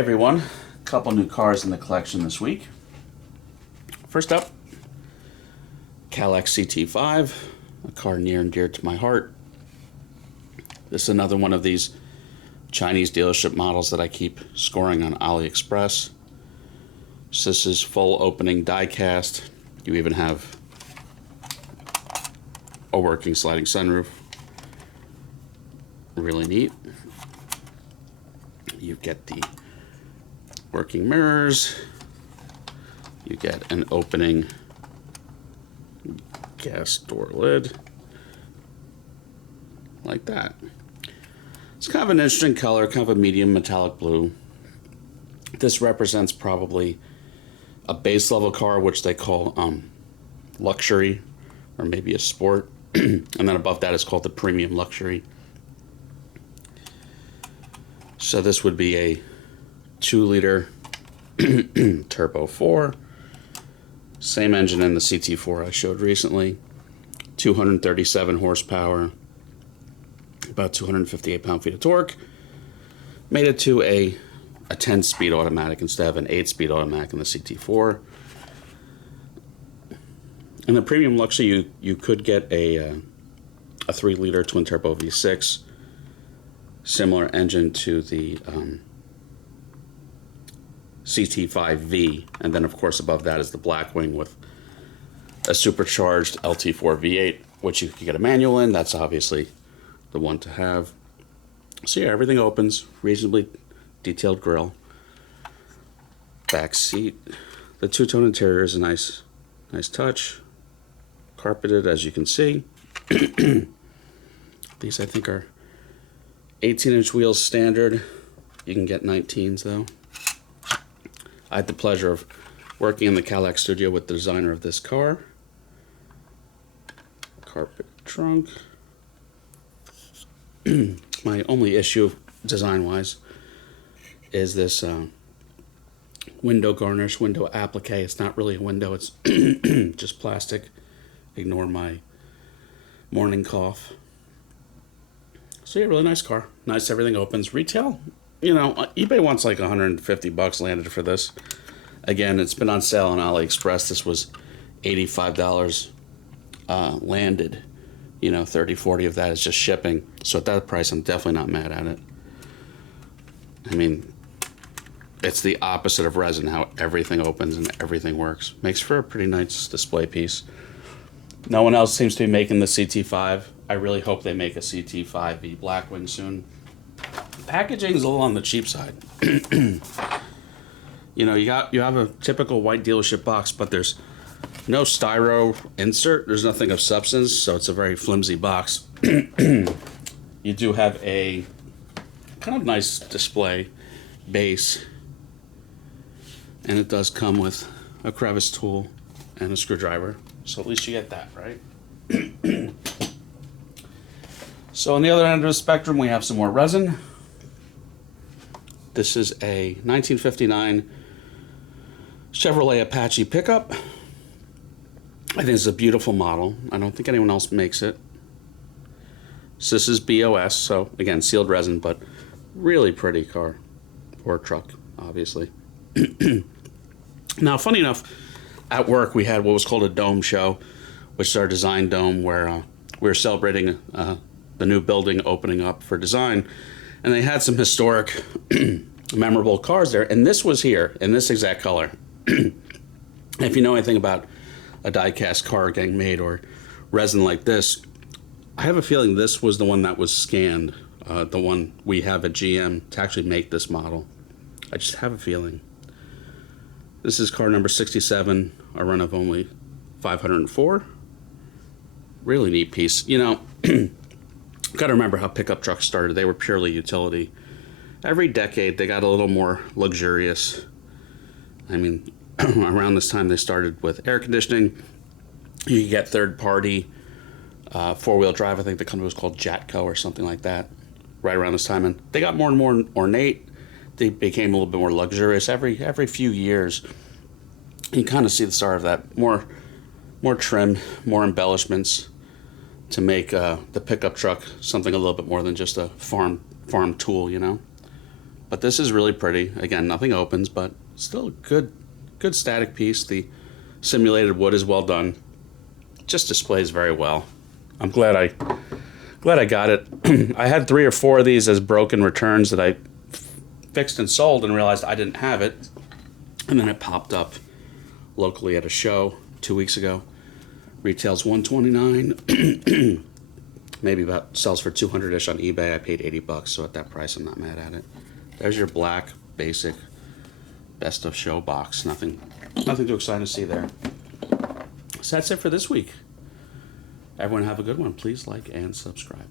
Everyone, a couple new cars in the collection this week. First up, Cadillac CT5, a car near and dear to my heart. This is another one of these Chinese dealership models that I keep scoring on AliExpress. So this is full opening diecast. You even have a working sliding sunroof. Really neat. You get the working mirrors. You get an opening gas door lid like that. It's kind of an interesting color, kind of a medium metallic blue. This represents probably a base level car, which they call luxury or maybe a sport. And then above that is called the premium luxury. So this would be a 2-liter turbo 4. Same engine in the CT4 I showed recently. 237 horsepower, about 258 pound-feet of torque. Made it to a 10-speed automatic instead of an 8-speed automatic in the CT4. In the premium luxury, you could get a 3-liter twin-turbo V6. Similar engine to the CT5V, and then of course above that is the Blackwing with a supercharged LT4 V8, which you could get a manual in. That's obviously the one to have. So yeah, everything opens, reasonably detailed grille. Back seat, the two-tone interior is a nice touch. Carpeted, as you can see. These I think are 18-inch wheels standard. You can get 19s though. I had the pleasure of working in the Cadillac studio with the designer of this car. Carpet trunk. My only issue, design-wise, is this window garnish, window applique. It's not really a window, it's just plastic. Ignore my morning cough. So yeah, really nice car. Nice, everything opens. Retail, you know, eBay wants like $150 landed for this. Again, it's been on sale on AliExpress. This was $85 landed. You know, 30, 40 of that is just shipping. So at that price, I'm definitely not mad at it. I mean, it's the opposite of resin, how everything opens and everything works. Makes for a pretty nice display piece. No one else seems to be making the CT5. I really hope they make a CT5V Blackwing soon. Packaging is a little on the cheap side. You know, you have a typical white dealership box, but there's no styro insert. There's nothing of substance, so it's a very flimsy box. You do have a kind of nice display base, and it does come with a crevice tool and a screwdriver, so at least you get that, right? So on the other end of the spectrum, we have some more resin. This is a 1959 Chevrolet Apache pickup. I think it's a beautiful model. I don't think anyone else makes it. So this is BOS, so again, sealed resin, but really pretty car. Or truck, obviously. Now, funny enough, at work we had what was called a dome show, which is our design dome, where we were celebrating the new building opening up for design, and they had some historic memorable cars there, and this was here in this exact color. If you know anything about a die-cast car getting made or resin like this, I have a feeling this was the one that was scanned, the one we have at GM to actually make this model. I just have a feeling. This is car number 67, a run of only 504. Really neat piece. You know, got to remember how pickup trucks started. They were purely utility. Every decade, they got a little more luxurious. I mean, around this time, they started with air conditioning. You could get third-party four-wheel drive. I think the company was called Jatco or something like that. Right around this time, and they got more and more ornate. They became a little bit more luxurious. Every few years, you kind of see the start of that. More trim, more embellishments to make the pickup truck something a little bit more than just a farm tool, you know. But this is really pretty. Again, nothing opens, but still a good static piece. The simulated wood is well done. Just displays very well. I'm glad I got it. I had 3 or 4 of these as broken returns that I fixed and sold and realized I didn't have it. And then it popped up locally at a show 2 weeks ago. Retails $129. Maybe about sells for $200-ish on eBay. I paid $80, so at that price I'm not mad at it. There's your black basic best of show box. Nothing too exciting to see there. So that's it for this week. Everyone have a good one. Please like and subscribe.